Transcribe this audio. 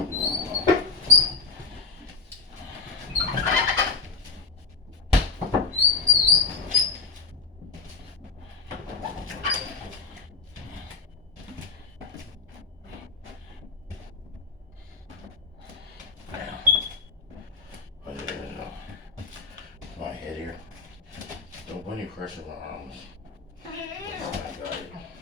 Put it in my head here. Don't put any pressure on my arms. I got it.